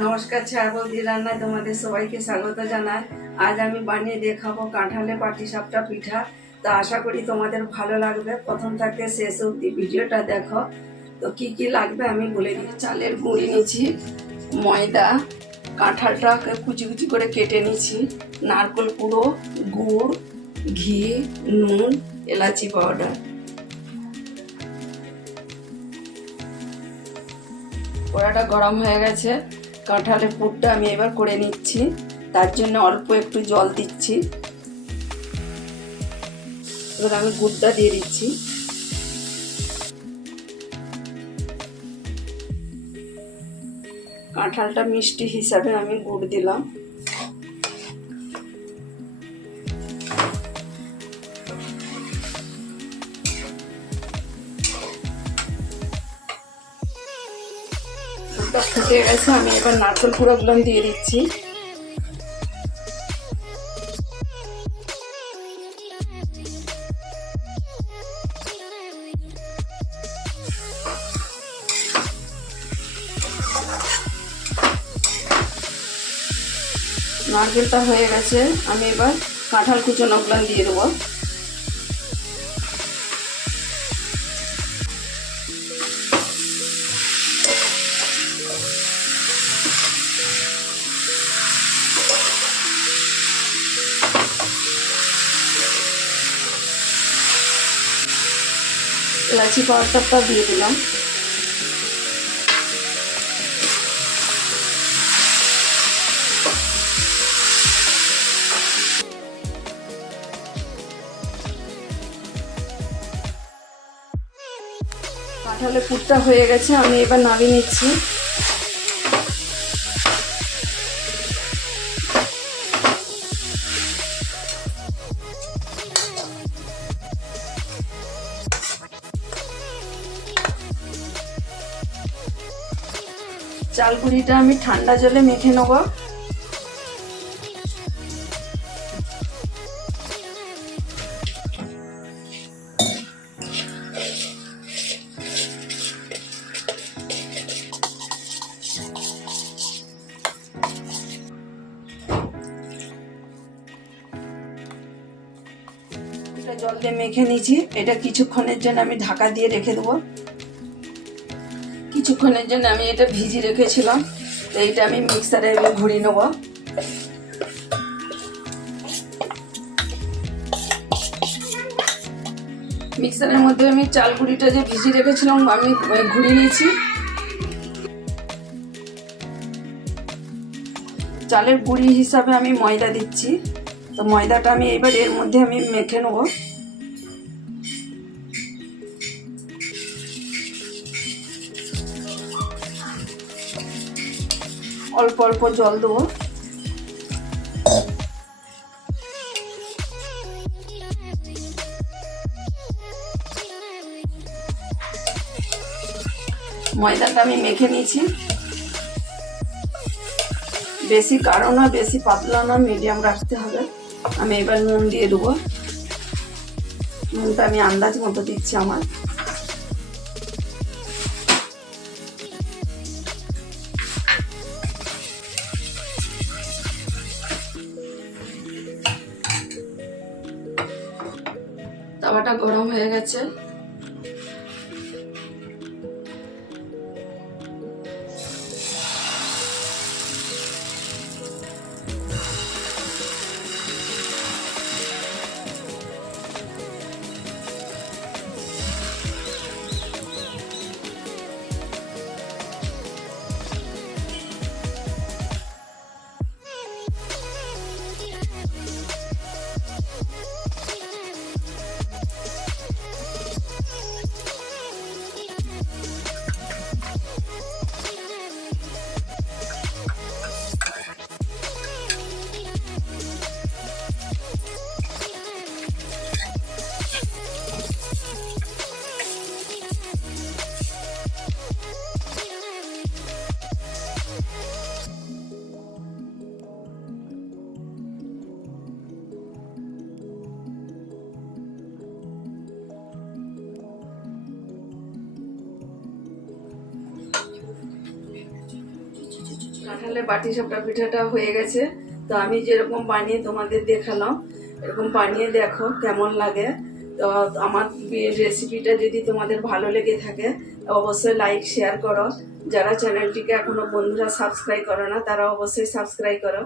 নমস্কার ছায়া বৌদি রান্নায় তোমাদের সবাইকে স্বাগত জানাই। আজ আমি বানিয়ে দেখাবো কাঁঠালে পাটি সাপটা পিঠা। তো আশা করি তোমাদের ভালো লাগবে। প্রথম থেকে শেষ অবধি ভিডিওটা দেখো। তো কি কি লাগবে আমি বলে দিই। চালের গুঁড়ি নিয়েছি, ময়দা, কাঁঠালটাকে কুচি কুচি করে কেটে নিয়েছি। নারকল কুড়ো, গুড়, ঘি, নুন, এলাচি পাউডার। কড়াটা গরম হয়ে গেছে। কাঁঠালের পুরটা আমি এবার করে নিচ্ছি। তার জন্য অল্প একটু জল দিচ্ছি। এবার আমি গুড়টা দিয়ে দিচ্ছি। কাঁঠালটা মিষ্টি হিসাবে আমি গুড় দিলাম। দুধটা ফুটে গেছে আমি এবার নারকেল কুড়োগুলো দিয়ে দিচ্ছি। নারকেলটা হয়ে গেছে, আমি এবার কাঁঠাল কুচনো দিয়ে দেবো। এলাচি পাউডারটা দিয়ে দিলাম। কাঁঠালে পুরটা হয়ে গেছে আমি এবার নামিয়ে নিচ্ছি। চাল গুঁড়িটা আমি ঠান্ডা জলে মেখে নেব। জল দিয়ে মেখে নিয়েছি। এটা কিছুক্ষণের জন্য আমি ঢাকা দিয়ে রেখে দেবো। কিছুক্ষণের জন্য আমি এটা ভিজি রেখেছিলাম। তো এইটা আমি মিক্সারে আমি ঘুরিয়ে নেব। মিক্সারের মধ্যে আমি চাল গুঁড়িটা যে ভিজি রেখেছিলাম, আমি ঘুরিয়ে নিয়েছি। চালের গুঁড়ি হিসাবে আমি ময়দা দিচ্ছি। তো ময়দাটা আমি এবার এর মধ্যে আমি মেখে নেব। অল্প অল্প জল দেবো। ময়দাটা আমি মেখে নিয়েছি। বেশি গাঢ় না, বেশি পাতলা না মিডিয়াম রাখতে হবে। আমি এবার নুন দিয়ে দেবো। নুনটা আমি আন্দাজ মতো দিচ্ছি আমার। তাওয়াটা গরম হয়ে গেছে। কাঁঠালে পাটি সাপটা, পিঠাটা হয়ে গেছে। তো আমি যেরকম বানিয়ে তোমাদের দেখালাম, এরকম বানিয়ে দেখো কেমন লাগে। তো আমার রেসিপিটা যদি তোমাদের ভালো লেগে থাকে, অবশ্যই লাইক শেয়ার করো। যারা চ্যানেলটিকে এখনও বন্ধুরা সাবস্ক্রাইব করো না, তারা অবশ্যই সাবস্ক্রাইব করো।